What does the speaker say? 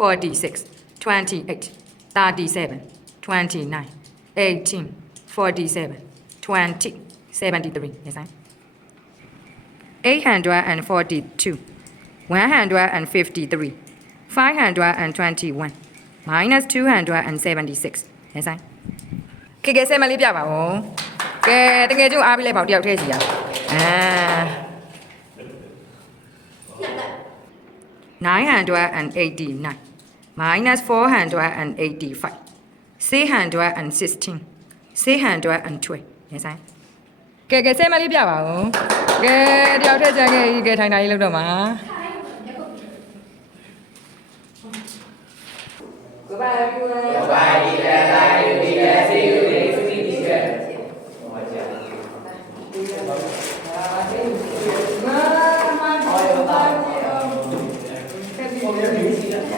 46, 28, 37, 29, 18, 47, 20, 73. Yes, I. 842, 153, 521, minus 276. Yes, I. ကဲကဲဆက်မလေးပြပါဦးကဲတကယ်ကျုပ်အားပြီးလိုက်ပါတယောက်ထဲစီရ989 minus 485 616 612 yes I ကဲကဲဆက်မလေးပြပါဦးကဲတယောက်ထဲကျန်ခဲ့ကြီးကဲထိုင်တိုင်းလောက်တော့မှာ Goodbye everyone. Goodbye teacher. Bye teacher. See you next week teacher. Bye.